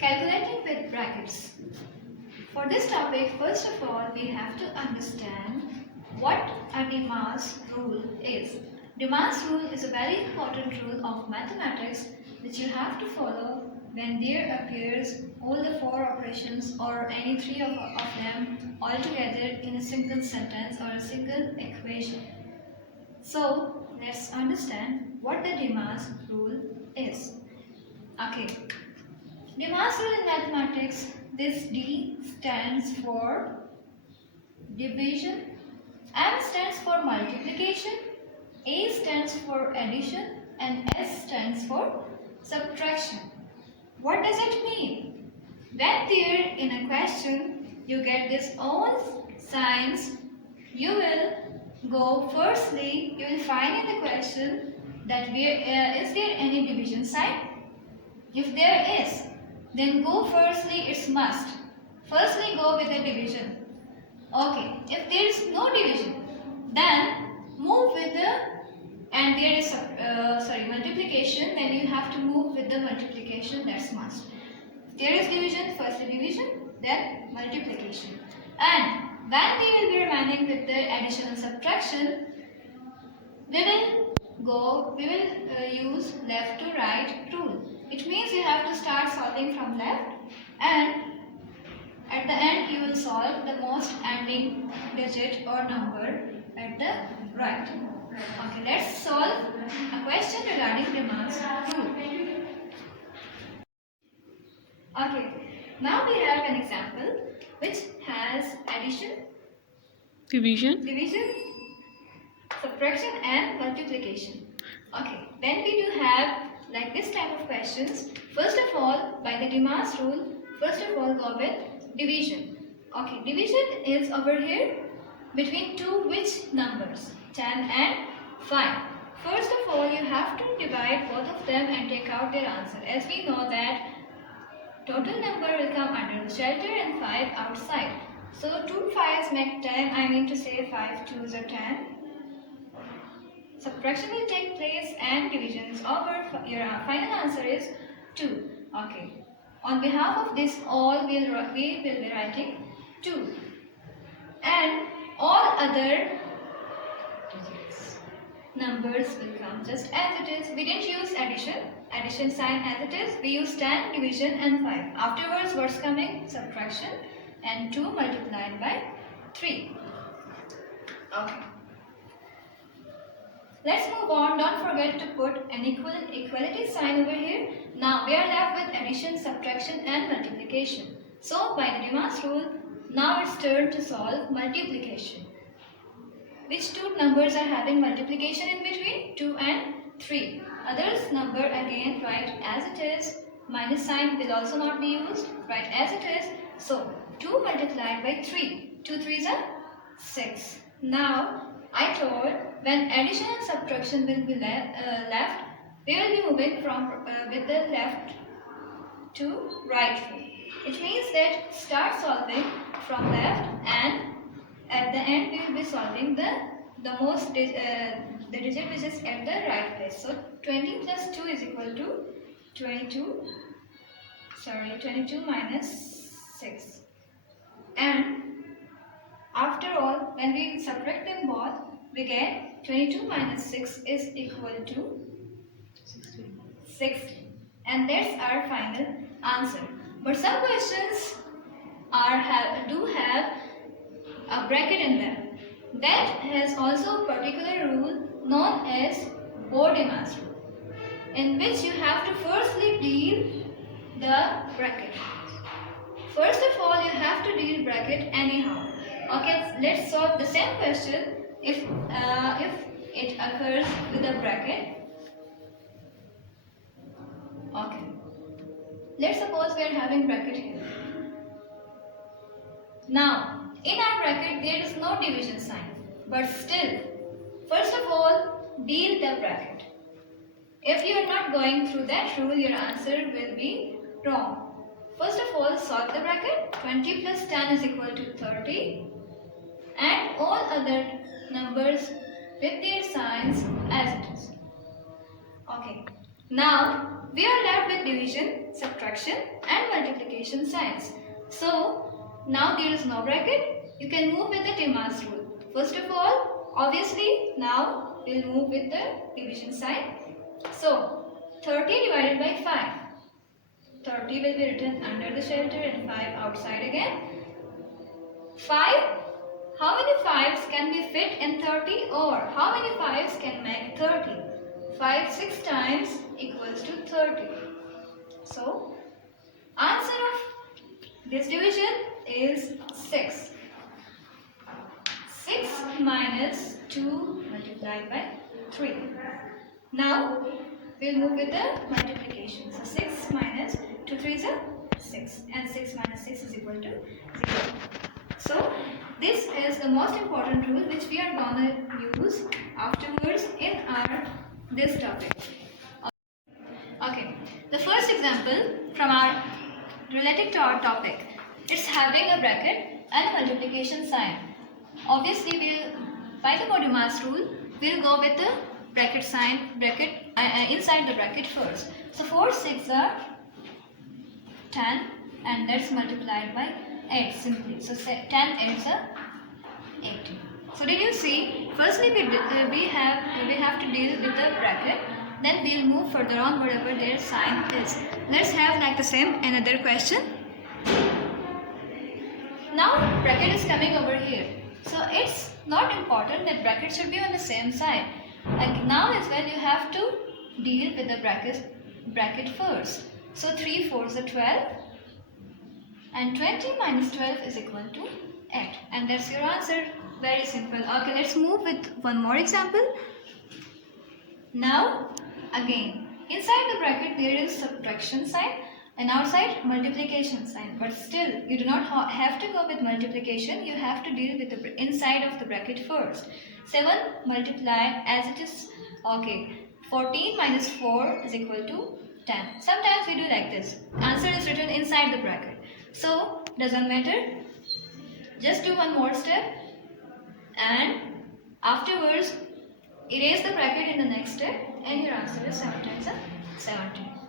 Calculating with brackets. For this topic, first of all, we have to understand what a Demar's rule is. Demar's rule is a very important rule of mathematics which you have to follow when there appears all the four operations or any three of them all together in a single sentence or a single equation. So, let's understand what the Demar's rule is. Okay. Demar's rule in mathematics, this D stands for division, M stands for multiplication, A stands for addition, and S stands for subtraction. What does it mean? When there in a question you get this all signs, you will go firstly, you will find in the question that is there any division sign? If there is, then go firstly, it's must. Firstly go with the division. Okay, if there is no division, then move with the, and there is multiplication, then you have to move with the multiplication, that's must. If there is division, firstly division, then multiplication. And when we will be remaining with the addition and subtraction, we will use left to right rule. It means you have to start solving from left and at the end you will solve the most ending digit or number at the right. Okay, let's solve a question regarding Demar's rule. Okay, now we have an example which has addition, division, subtraction and multiplication. Okay, when we do have like this type of questions, first of all, by the Demar's rule, first of all go with division. Okay, division is over here between two which numbers? 10 and 5. First of all, you have to divide both of them and take out their answer. As we know that total number will come under the shelter and 5 outside. So 2 5s make 10, I mean to say 5 2s are 10. Subtraction will take place and division is over. Your final answer is 2. Okay. On behalf of this all, we will be writing 2. And all other numbers will come just as it is. We didn't use addition sign as it is. We used 10, division and 5. Afterwards, what's coming? Subtraction and 2 multiplied by 3. Okay. Let's move on. Don't forget to put an equality sign over here. Now we are left with addition, subtraction and multiplication. So by the Demar's rule, now it's turn to solve multiplication. Which two numbers are having multiplication in between? 2 and 3. Others number again write as it is. Minus sign will also not be used. Write as it is. So 2 multiplied by 3. 2 3s are 6. Now I told when addition and subtraction will be left, we will be moving from with the left to right rule. It means that start solving from left and at the end we will be solving the digit which is at the right place. So 20 plus 2 is equal to 22 minus 6. And after all, when we subtract them both, we get 22 minus 6 is equal to 16. And that's our final answer. But some questions do have a bracket in them. That has also a particular rule known as Demar's rule, in which you have to firstly deal the bracket. First of all, you have to deal bracket anyhow. Okay, let's solve the same question if it occurs with a bracket. Okay, let's suppose we are having bracket here. Now, in our bracket there is no division sign, but still, first of all, deal the bracket. If you are not going through that rule, your answer will be wrong. First of all, solve the bracket. 20 plus 10 is equal to 30. And all other numbers with their signs as it is. Okay. Now, we are left with division, subtraction and multiplication signs. So now there is no bracket. You can move with the Dumas rule. First of all, obviously now we'll move with the division sign. So 30 divided by 5. 30 will be written under the shelter and 5 outside again. 5. How many 5s can be fit in 30, or how many 5s can make 30? 5 6 times equals to 30. So answer of this division is 6. 6 minus 2 multiplied by 3. Now we'll move with the multiplication. So 6 minus 2 3s are 6, and 6 minus 6 is equal to 0. So this is the most important rule which we are gonna use afterwards in our this topic. Okay, the first example from our related to our topic, it's having a bracket and a multiplication sign. Obviously, by the Dumas rule, we'll go with the bracket sign, inside the bracket first. So 4 6 are 10, and that's multiplied by 8 simply. So 10 8s are 80. So did you see? Firstly, we have to deal with the bracket. Then we'll move further on whatever their sign is. Let's have like the same another question. Now bracket is coming over here. So it's not important that bracket should be on the same side. Like now as well, you have to deal with the bracket first. So 3 4s are 12, and 20 minus 12 is equal to 8. And that's your answer. Very simple. Okay, let's move with one more example. Now again, inside the bracket there is subtraction sign and outside multiplication sign, but still you do not have to go with multiplication. You have to deal with the inside of the bracket first. 7 multiplied as it is. Okay, 14 minus 4 is equal to 10. Sometimes we do like this. Answer is written inside the bracket. So doesn't matter. Just do one more step, and afterwards erase the bracket in the next step, and your answer is 7 times 17.